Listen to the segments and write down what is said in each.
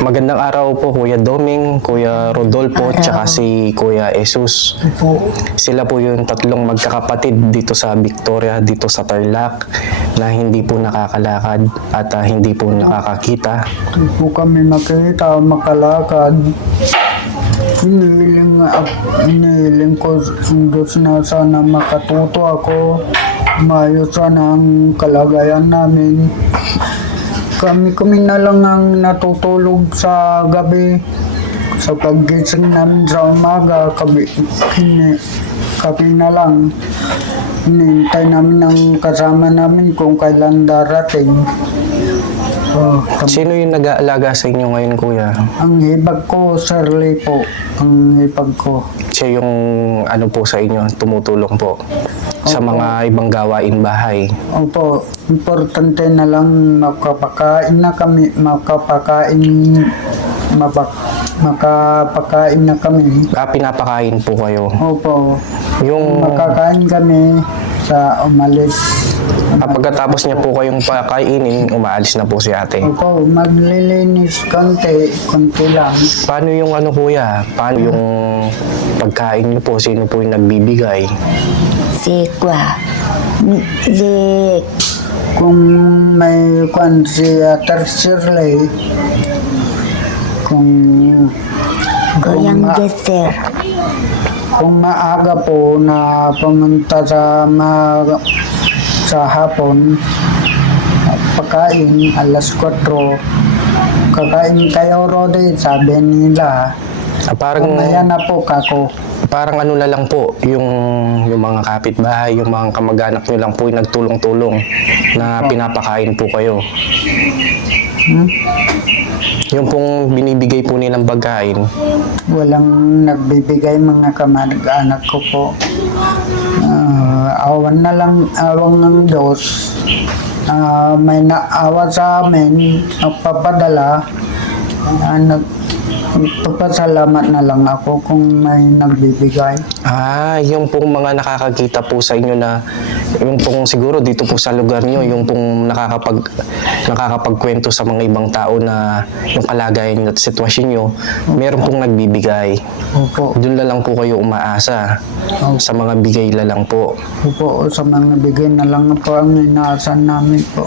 Magandang araw po Kuya Doming, Kuya Rodolfo, tsaka si Kuya Jesus. Sila po yung tatlong magkakapatid dito sa Victoria, dito sa Tarlac, na hindi po nakakalakad at hindi po nakakakita. Hindi po kami makita, makalakad. Hinihiling ko ang Diyos na sana makatuto ako. Maayos sana ang kalagayan namin. Kami na lang ang natutulog sa gabi. Sa paggising namin sa umaga, kami na lang. Hinihintay namin ang kasama namin kung kailan darating. Sino yung nag-aalaga sa inyo ngayon, Kuya? Ang hibag ko, Shirley po. Ang hibag ko. Siya yung ano po sa inyo, tumutulong po sa mga ibang gawain bahay. Opo, importante na lang makapakain na kami, makapakain na kami. Pinapakain po kayo. Opo, Yung makakain kami sa umalis. pagkatapos niya po kayong pakainin, umaalis na po si ate. Opo, maglilinis konti lang. Paano yung ano Kuya? Paano yung pagkain niyo po? Sino po yung nagbibigay? Si Kung may si Ate Shirley, Goyang Geser. kung maaga po na pumunta sa hapon, pagkain, alas 4, kakain kayo Rode, sabi nila. Parang Kumaya na po kako. parang ano na lang po, yung mga kapitbahay, yung mga kamag-anak nyo lang po yung nagtulong-tulong na pinapakain po kayo. Yung pong binibigay po nilang pagkain, Walang nagbibigay mga kamag-anak ko po. Awan ng Diyos. May naawa sa amin, nagpapadala. Nagpapasalamat na lang ako kung may nagbibigay. yung pong mga nakakakita po sa inyo na, yung pong siguro dito po sa lugar nyo, yung pong nakakapagkwento sa mga ibang tao na yung kalagayan at sitwasyon nyo, meron pong nagbibigay. Opo. Doon na lang po kayo umaasa sa mga bigay na lang po. Opo, sa mga bigay na lang po ang inaasan namin po.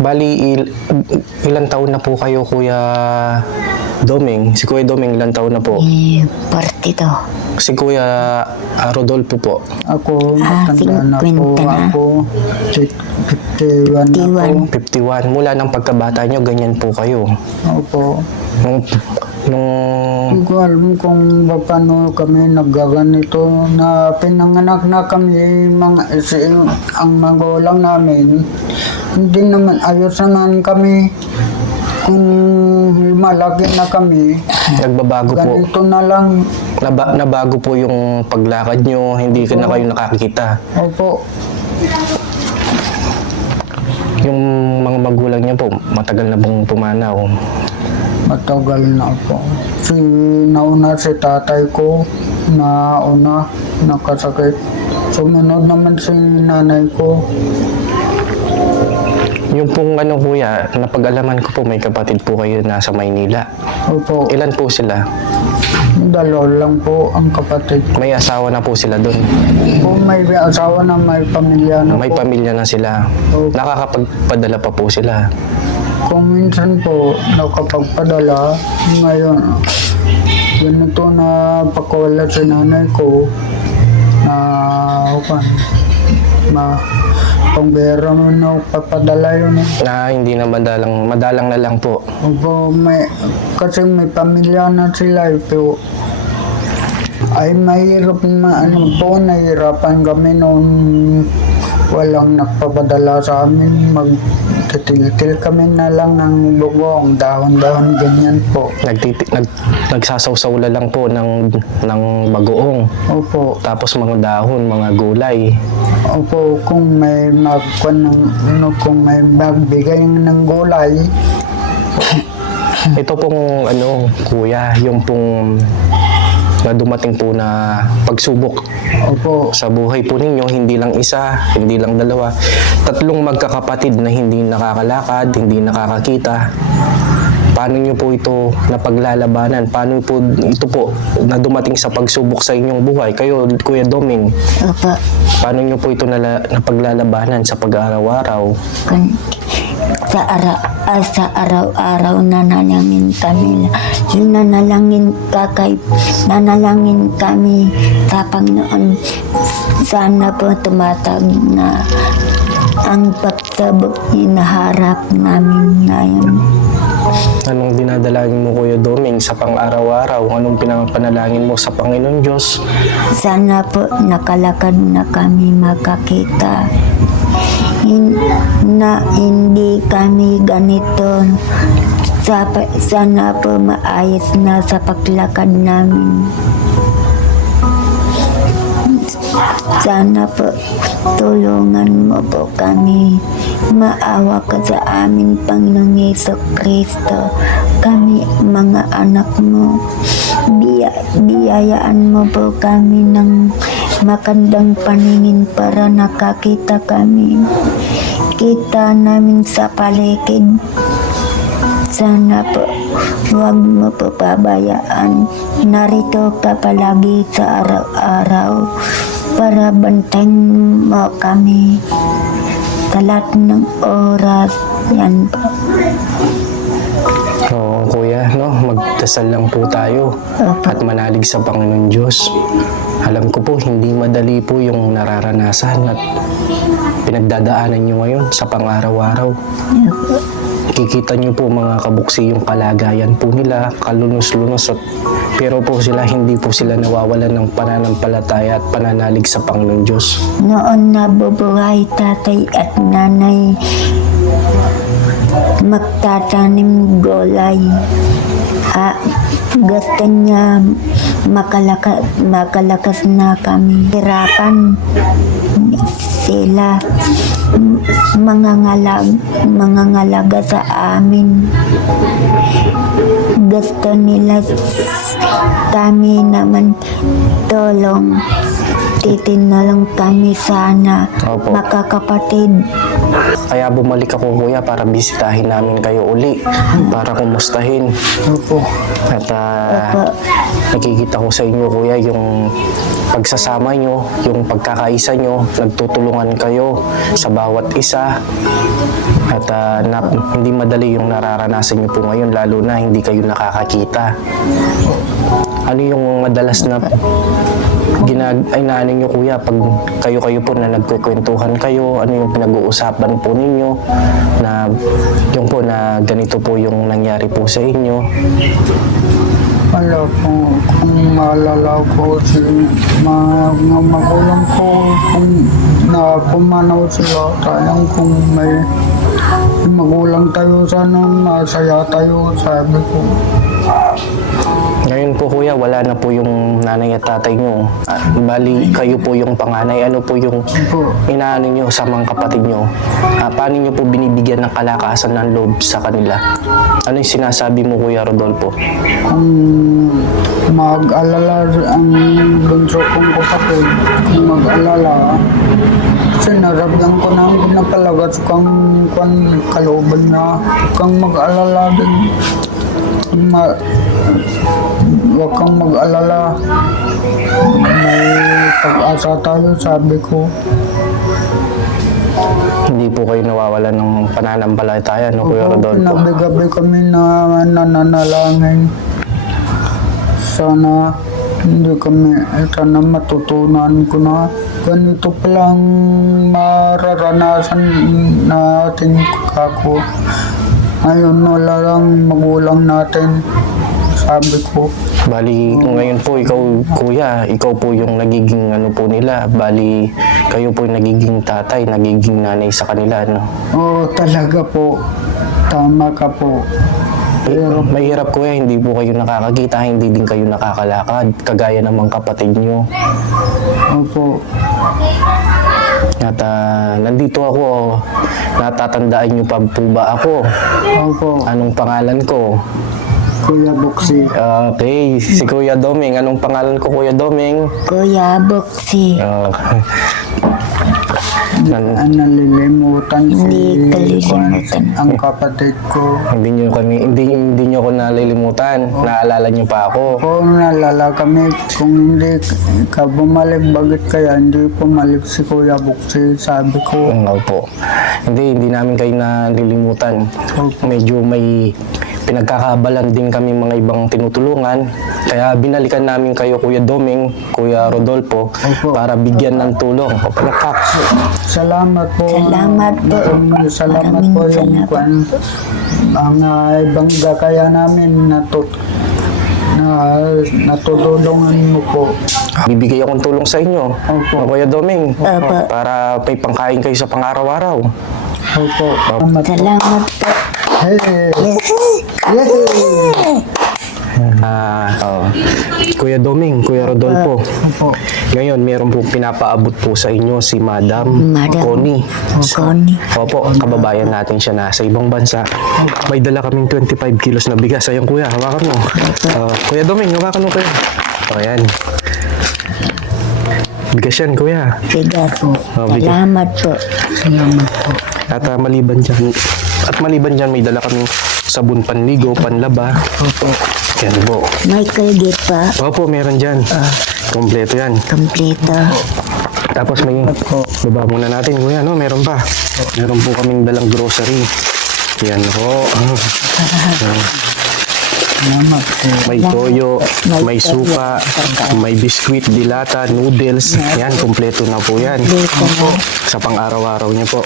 Bali, ilang taon na po kayo, Kuya Doming? Si Kuya Doming, ilang taon na po? Partito. Si Kuya Rodolfo po. Ako, matanda na po 50 na. ako. 51 na po. 51. Mula ng pagkabata nyo, ganyan po kayo. Opo. Nung Hindi ko alam kung paano kami naggaganito na pinanganak na kami, ang magulang namin. Hindi naman, ayos naman kami. Kung malaki na kami, nagbabago po, ganito na lang. nabago po yung paglakad nyo, hindi na kayo nakakita. Opo. Yung mga magulang niya po, matagal na pong pumanaw. Matagal na po. Nauna si tatay ko, nakasakit. Sumunod naman si nanay ko. Yung pong ano Kuya, napag-alaman ko po may kapatid po kayo nasa Maynila. Opo, Ilan po sila? dalawa lang po ang kapatid. May asawa na po sila doon. Kung may asawa na may pamilya na May po. pamilya na sila. Opo. Nakakapagpadala pa po sila. Kung minsan po nakapagpadala, ngayon, ganito na pakawala sa nanay ko na pangbera mo na papadala yun. Na hindi na madalang na lang po. Opo, kasi may pamilya na sila po. Ay mahirap nahirapan kami noon walang nagpapadala sa amin. Magtitil kami na lang ng bugong, dahon-dahon ganyan po. Nagsasawsaw na lang po ng bagoong. Opo. Tapos mga dahon, mga gulay. Opo, kung may kung may magbigay ng gulay, Ito pong Kuya, yung pong na dumating po na pagsubok opo, sa buhay po ninyo, hindi lang isa, hindi lang dalawa, tatlong magkakapatid na hindi nakakalakad, hindi nakakakita. paano nyo po ito napaglalabanan? Paano po ito po na dumating sa pagsubok sa inyong buhay? Kayo, Kuya Doming, Opo. paano nyo po ito napaglalabanan sa pag-araw-araw? Kun, sa araw-araw nanalangin kami. Nanalangin kami sa Panginoon. Sana po tumatag na ang pagsabot hinaharap namin ngayon. Anong dinadalangin mo, Kuya Doming, sa pang-araw-araw? Anong pinapanalangin mo sa Panginoon Diyos? Sana po nakalakad na kami makakita. Na hindi kami ganito. Sana po maayos na sa paglakad namin. Sana po tulungan mo po kami. Maawa ka sa amin, Panginoong Jesucristo. Kami, mga anak mo, biyayaan mo po kami ng magandang paningin para nakakita kami. Kita namin sa paligid. Sana po, huwag mo po pabayaan. Narito ka palagi sa araw-araw para bantayan mo kami. Sa lahat ng oras, yan po. Oo, Kuya, no? Magdasal lang po tayo at manalig sa Panginoon Diyos. Alam ko po, hindi madali po yung nararanasan at pinagdadaanan nyo ngayon sa pang-araw-araw. Kikita nyo po mga kabuksi yung kalagayan po nila, kalunos-lunos, pero po sila, hindi po sila nawawalan ng pananampalataya at pananalig sa Panginoon Diyos. Noon nabubuhay tatay at nanay, magtatanim gulay. Gusto niya makalakas na kami. Hirapan sila mangangalaga sa amin. Gusto nila kami naman tulong. Titinulong kami sana, Opo. makakapatid. Kaya bumalik ako, Kuya, para bisitahin namin kayo uli, para kumustahin. Opo. At Opo. nakikita ko sa inyo, Kuya, yung pagsasama nyo, yung pagkakaisa nyo, nagtutulungan kayo sa bawat isa. At hindi madali yung nararanasan nyo po ngayon, lalo na hindi kayo nakakakita. Ano yung madalas na naano nyo, Kuya, pag kayo po na nagkwekwentuhan kayo, ano yung pinag-uusapan po ninyo na yung po na ganito po yung nangyari po sa inyo? Wala po, kung maalala ko si mga magulang ko, kung na pumanaw sila, tayang kung may magulang tayo, sana masaya tayo, sabi ko. Ngayon po, Kuya, wala na po yung nanay at tatay nyo. Bali, kayo po yung panganay. Ano po yung Opo. inaano nyo sa mga kapatid nyo? Paano nyo po binibigyan ng kalakasan ng loob sa kanila? Ano yung sinasabi mo, Kuya Rodolfo? Kung mag-alala ang bunso kong kapatid, kung mag-alala, sinarabyan ko na ang pinapalagas kang kalooban niya, kang mag-alala din. Huwag kang mag-alala, may pag-asa tayo, sabi ko. Hindi po kayo nawawalan ng pananampalataya, no, Kuya Opo, Rodolfo? Gabi-gabi kami na nananalangin. Sana sana matutunan ko na ganito palang mararanasan natin kako. Ngayon wala lang magulang natin, sabi ko. Bali, ngayon po, ikaw, Kuya, ikaw po yung nagiging ano po nila. Bali, kayo po yung nagiging tatay, nagiging nanay sa kanila, no? Oo, talaga po. Tama ka po. Mahirap, Kuya, hindi po kayo nakakakita, hindi din kayo nakakalakad, kagaya ng mga kapatid nyo. Opo. At nandito ako, natatandaan nyo pa po ba ako? Opo. Anong pangalan ko? Kuya Buksi. Okay, si Kuya Doming. Anong pangalan ko, Kuya Doming? Kuya Buksi. nalilimutan Hindi kalilimutan. ang kapatid ko. Hindi niyo ako nalilimutan. Naalala niyo pa ako. Kung nalala kami, kung hindi ka bumalik, bakit kaya hindi pumalik si Kuya Buksi? Sabi ko, Opo. Hindi namin kayo nalilimutan. Opo. Medyo may pinagkakabalan din kami mga ibang tinutulungan. Kaya binalikan namin kayo, Kuya Doming, Kuya Rodolfo, Opo. para bigyan ng tulong. salamat po. Salamat po. Salamat Maraming po yung salamat. ang ibang kaya namin natutulungan mo po. Bibigay akong tulong sa inyo, Opo. Kuya Doming, Opo. para may pangkain kayo sa pang-araw-araw. Opo. Salamat po. Salamat po. Hey! Yay! Kuya Doming, Kuya Rodolfo, Opo. ngayon meron po pinapaabot po sa inyo si Madam Connie. Connie. Opo, kababayan natin siya nasa ibang bansa. May dala kaming 25 kilos na bigas. Ayun kuya, hawakan mo. Kuya Doming, hawakan mo kuya. Ayan. Bigas yan kuya. Bigas. bigas. Salamat po. Salamat po. At maliban dyan, may dala kaming sabon panligo, panlaba. Opo. Yan po. May Colgate pa. Opo, meron dyan. Kompleto yan. Kompleto. Tapos may baba muna natin kuya, no? Meron pa. Meron po kaming dalang grocery. Yan po. Salamat po. May toyo, may suka, may biskwit, dilata, noodles. Yan, kompleto na po yan. Dito na. Sa pang-araw-araw niyo po.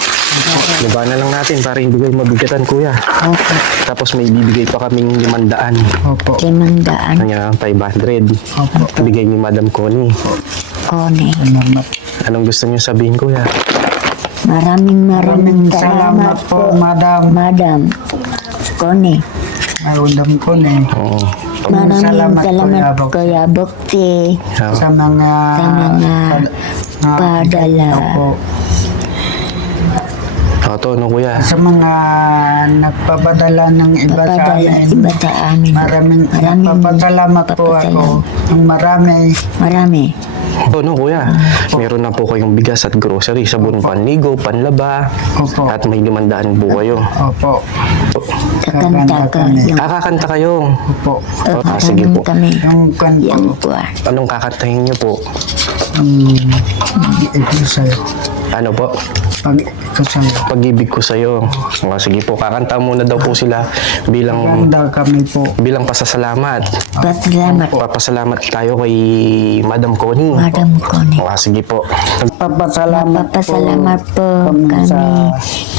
Diba na lang natin para hindi kayo mabigatan kuya. Opo. Tapos may bibigay pa kaming 500. Opo. 500. Kanya 500. Bigay ni Madam Connie. Connie. Salamat. Anong gusto niyo sabihin kuya? Maraming salamat po. Madam. Madam Connie. Ay, ulam ko na eh. Oo. Maraming Salamat, salamat Kuya Kuya Bukti Sa mga... padala. Opo. Ito, no kuya? Sa mga nagpapadala ng iba sa Papadala amin. iba sa amin. Maraming nagpapasalamat po ako. Ng marami. Marami. Ito, no kuya? Meron na po kayong bigas at grocery, sabon panligo, panlaba. Opo. At may 500 po kayo. Opo. Kakanta ka. kami. Yung Kakanta kayo. Opo. Sige po. kami. Yung Yung kanto. buwan. Anong kakantahin niyo po? Ito sa'yo. Ano po? Pag ito sa'yo. Pag-ibig ko sa'yo. Sige po, kakanta muna daw po sila bilang Ganda kami po. pasasalamat. Pasalamat. Papasalamat tayo kay Madam Connie. Madam Connie. Sige po. Papasalamat po kami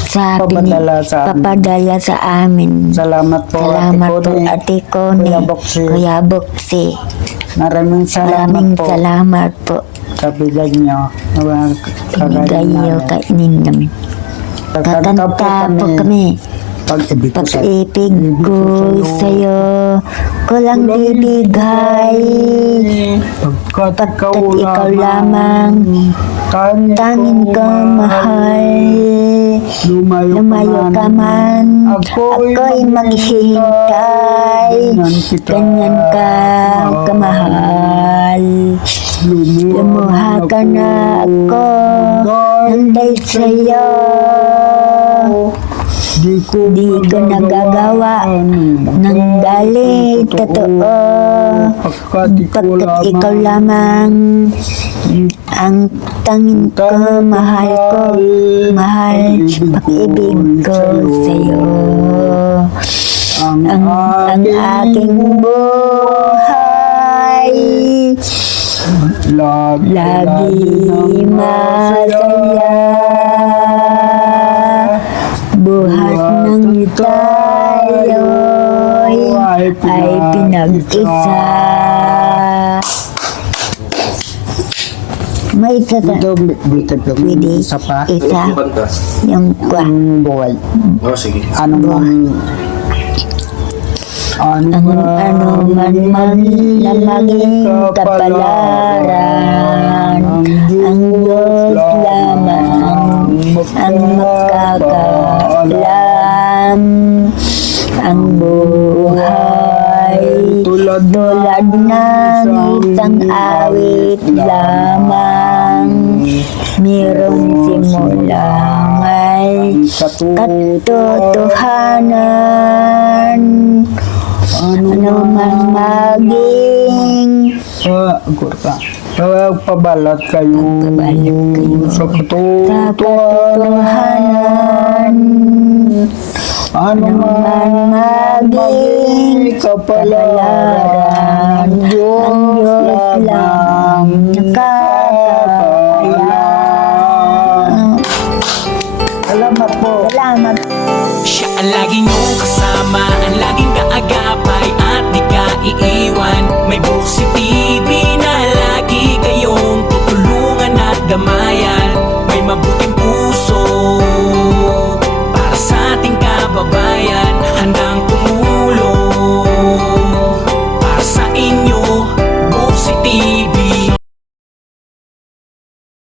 sa papadala sa amin. papadala sa amin. Salamat po, Salamat po, Ate Ate Connie. Kuya Buksi. Kuya Buksi. Maraming salamat Maraming po. salamat po. Sa bigay niyo. Ibigay niyo kainin namin. Kakanta po kami. Pag-ibig ko sa'yo. Pag-ibig ko sa'yo, ko lang bibigay. Pagkat Ikaw lamang, tangin ko mahal. Lumayo ka man, ako'y maghihintay. Ganyan ka kamahal. Lumuha ka na ako, nang dahil sa'yo. Di ko nagagawa ng galit, totoo. Pagkat ikaw lamang ang tangin ko, mahal ko, mahal, pag-ibig ko sa'yo. Ang aking buhay, lagi masaya. Buhat ng tayo'y ay pinag-isa. May isa sa pwede Isa pa. isa yung kwa. Ang buhay. Sige. Ano man Ano man na maging kapalaran, ang Diyos lamang ang makakaalam. Ang buhay tulad ng isang awit lamang, Mayroong simulang ay katotohanan. Ano man maging Pabalat kayo sa katotohanan. Ano man maging kapalaran, Diyos lamang nakakaya. Salamat po. Salamat. Siya ang lagi niyong kasama, ang laging kaagapay at di ka iiwan. May busi